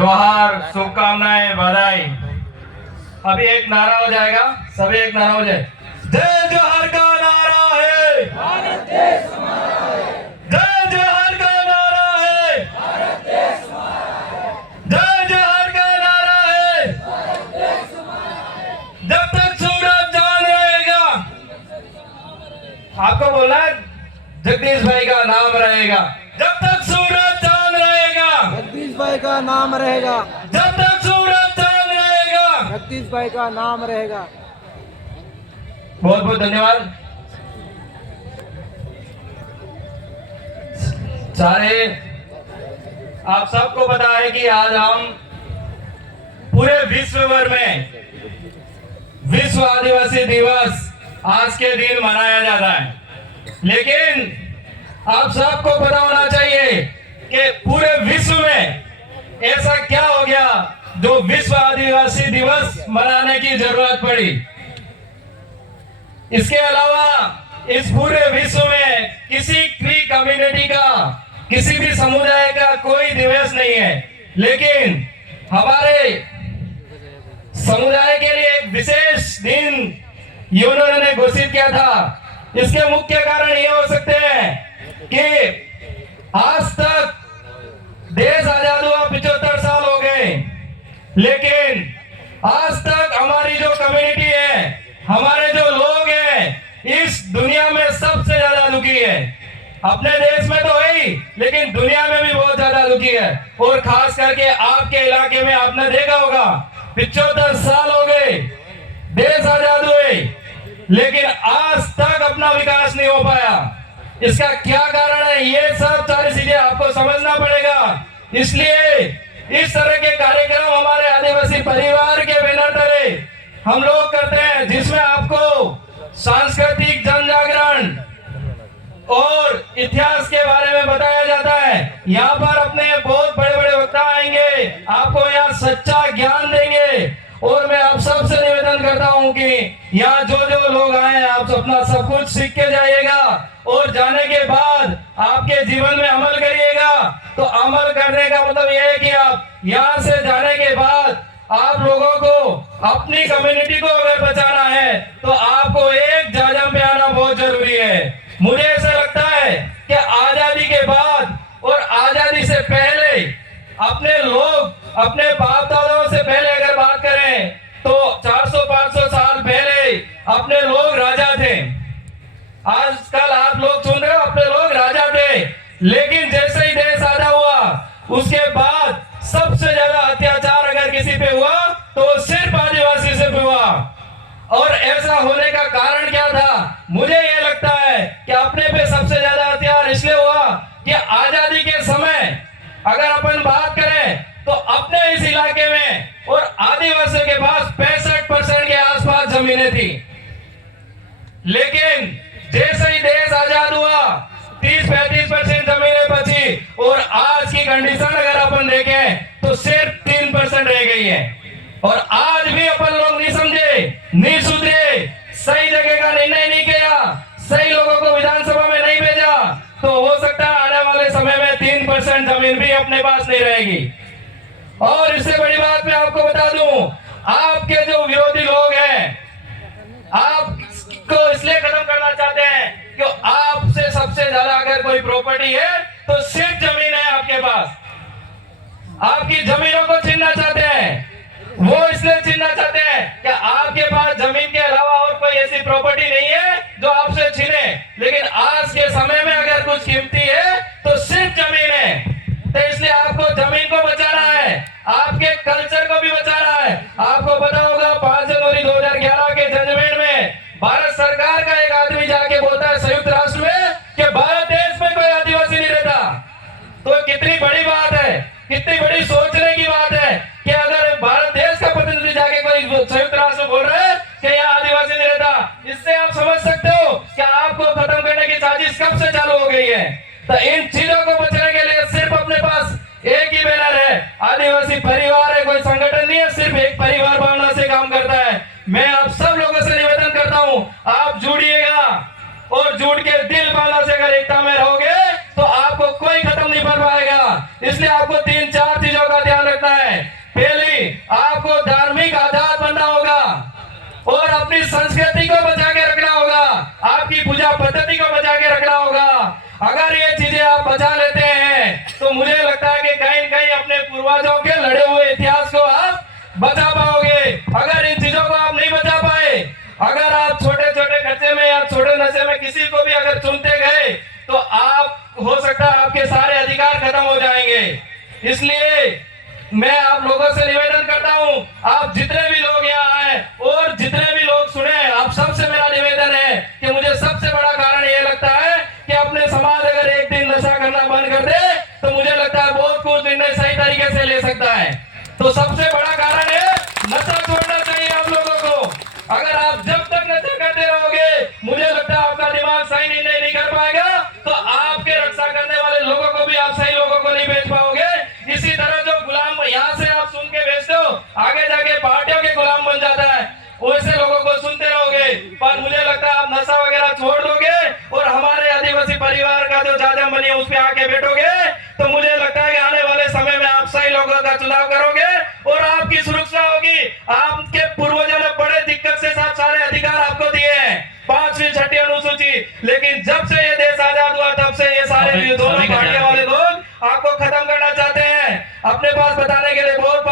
जोहार, शुभकामनाएं, बधाई। अभी एक नारा हो जाएगा, सभी एक नारा हो जाए। जय जोहार का नारा है, भारत देश हमारा है। जय जोहार का नारा है, भारत देश हमारा है। जय जोहार का नारा है। भारत देश हमारा है। जब तक सूरज चांद रहेगा, आपको बोलना है जगदीश भाई का नाम रहेगा। जब तक सूरज चांद रहेगा, जगदीश भाई का नाम रहेगा। जब तक सूरज चांद रहेगा। जगदीश भाई का नाम रहेगा। बहुत बहुत धन्यवाद। सारे आप सबको पता है कि आज हम पूरे विश्व भर में विश्व आदिवासी दिवस आज के दिन मनाया जाता है, लेकिन आप सबको पता होना चाहिए कि पूरे विश्व में ऐसा क्या हो गया जो विश्व आदिवासी दिवस मनाने की जरूरत पड़ी। इसके अलावा इस पूरे विश्व में किसी भी कम्युनिटी का, किसी भी समुदाय का कोई दिवस नहीं है, लेकिन हमारे समुदाय के लिए एक विशेष दिन यूएन ने घोषित किया था। इसके मुख्य कारण ये हो सकते हैं कि आज तक देश आजाद हुआ 75 साल हो गए, लेकिन आज तक हमारी जो कम्युनिटी है, हमारे जो लोग हैं, इस दुनिया में सबसे ज्यादा दुखी है। अपने देश में तो है ही, लेकिन दुनिया में भी बहुत ज्यादा दुखी है। और खास करके आपके इलाके में आपने देखा होगा 75 साल हो गए देश आजाद हुए, लेकिन आज तक अपना विकास नहीं हो पाया। इसका क्या कारण है, ये सब सारी चीजें आपको समझना पड़ेगा। इसलिए इस तरह के कार्यक्रम हमारे आदिवासी परिवार के बैनर तले हम लोग करते हैं, जिसमें आपको सांस्कृतिक जन जागरण और इतिहास के बारे में बताया जाता है। यहाँ पर अपने बहुत बड़े बड़े वक्ता आएंगे, आपको यहाँ सच्चा ज्ञान देंगे। और मैं आप सबसे निवेदन करता हूँ कि यहाँ जो जो लोग आए, आप अपना सब कुछ सीख के जाइएगा और जाने के बाद आपके जीवन में अमल करिएगा। तो अमल करने का मतलब यह है कि आप यहाँ से जाने के बाद आप लोगों को, अपनी कम्युनिटी को अगर बचाना है तो आपको एक जाजम पे आना बहुत जरूरी है। मुझे ऐसा लगता है कि आजादी के बाद और आजादी से पहले अपने लोग, अपने बाप दादाओं से पहले अगर बात करें तो 400-500 साल पहले अपने लोग राजा थे। आजकल आप लोग सुन रहे हो, अपने लोग राजा थे, लेकिन जैसे ही देश आजाद हुआ उसके बाद सबसे ज्यादा अत्याचार अगर किसी पे हुआ तो सिर्फ आदिवासी से हुआ। और ऐसा होने का कारण क्या था? मुझे यह लगता है कि अपने पे सबसे ज्यादा अत्याचार इसलिए हुआ कि आजादी के समय अगर अपन बात करें तो अपने इस इलाके में और आदिवासियों के पास 65% के आसपास जमीनें थी, लेकिन जैसे ही देश आजाद हुआ 30-35% जमीनें बची। और आज की कंडीशन अगर अपन देखें तो सिर्फ 3% रह गई है। और आज भी अपन लोग नहीं समझे, नहीं सुधरे, सही जगह का निर्णय नहीं किया, सही लोगों को विधानसभा में नहीं भेजा, तो हो सकता है आने वाले समय में 3% जमीन भी अपने पास नहीं रहेगी। और इससे बड़ी बात मैं आपको बता दूं, आपके जो विरोधी लोग हैं, आपको इसलिए खत्म करना चाहते हैं कि आपसे सबसे ज्यादा अगर कोई प्रॉपर्टी है तो सिर्फ जमीन है आपके पास। आपकी जमीनों को छीनना चाहते हैं। वो इसलिए छीनना चाहते हैं कि आपके पास जमीन के अलावा और कोई ऐसी प्रॉपर्टी नहीं है जो आपसे छीने। लेकिन आज के समय में अगर कुछ कीमती है तो सिर्फ जमीन है। तो इसलिए आपको जमीन को बचाना है, आपके कल्चर को भी बचाना है। आपको पता होगा 5 जनवरी 2011 के जजमेंट में भारत सरकार का एक आदमी जाके बोलता है संयुक्त राष्ट्र में कि भारत देश में कोई आदिवासी नहीं रहता। तो कितनी बड़ी बात है, कितनी बड़ी सोचने की बात है कि अगर भारत देश का प्रतिनिधि जाके कोई संयुक्त राष्ट्र बोल रहा है कि यहाँ आदिवासी नहीं रहता, इससे आप समझ सकते हो कि आपको खत्म करने की साजिश कब से चालू हो गई है। तो इन चीजों को बचने के लिए सिर्फ अपने पास एक ही बैनर है, आदिवासी परिवार है, कोई संगठन नहीं है, सिर्फ एक परिवार भावना से काम करता है। मैं आप सब लोगों से निवेदन करता हूँ, आप जुड़िएगा और जुड़ के दिल भावना से अगर एकता में रहोगे तो आपको कोई खत्म नहीं कर पाएगा। इसलिए आपको 3-4 चीजों का ध्यान रखना है। संस्कृति को बचा के रखना होगा, आपकी पूजा पद्धति को बचा के रखना होगा। अगर ये चीजें आप बचा लेते हैं तो मुझे लगता है कि कहीं न कहीं अपने पूर्वजों के लड़े हुए इतिहास को आप बचा पाओगे। अगर इन चीजों को आप नहीं बचा पाए, अगर आप छोटे छोटे खर्चे में या छोटे नशे में किसी को भी अगर चुनते गए तो आप हो सकता है आपके सारे अधिकार खत्म हो जाएंगे। इसलिए मैं आप लोगों से निवेदन करता हूं, आप जितने भी लोग यहाँ आए और जितने भी लोग सुने, आप सबसे मेरा निवेदन है कि मुझे सबसे बड़ा कारण ये लगता है कि अपने समाज अगर एक दिन नशा करना बंद कर दे तो मुझे लगता है बहुत कुछ निर्णय सही तरीके से ले सकता है। तो सबसे बड़ा कारण है नशा छोड़ना चाहिए आप लोगों को। अगर आप जब तक नशा करते रहोगे मुझे लगता है आपका दिमाग सही निर्णय नहीं कर पाएगा, तो आपके रक्षा करने वाले लोगों को भी आप सही लोगों को नहीं बेच पाओगे। इसी तरह जो गुलाम यहाँ से आप सुन के बेचते हो, आगे जाके पार्टियों के गुलाम बन जाता है, वैसे लोगों को सुनते रहोगे। पर मुझे लगता है आप नशा वगैरह छोड़ दोगे और हमारे आदिवासी परिवार का जो जाजम बनी है उस पे आके बैठोगे तो मुझे लगता है कि आने वाले समय में आप सही लोगों का चुनाव करोगे और आपकी सुरक्षा होगी। आपके पूर्वजों ने बड़े दिक्कत से सारे अधिकार आपको दिए हैं, 5वीं 6ठी अनुसूची, लेकिन जब से ये देश आजाद हुआ तब से ये सारे दोनों पार्टियों वाले लोग आपको खत्म करना चाहते हैं। अपने पास बताने के लिए बहुत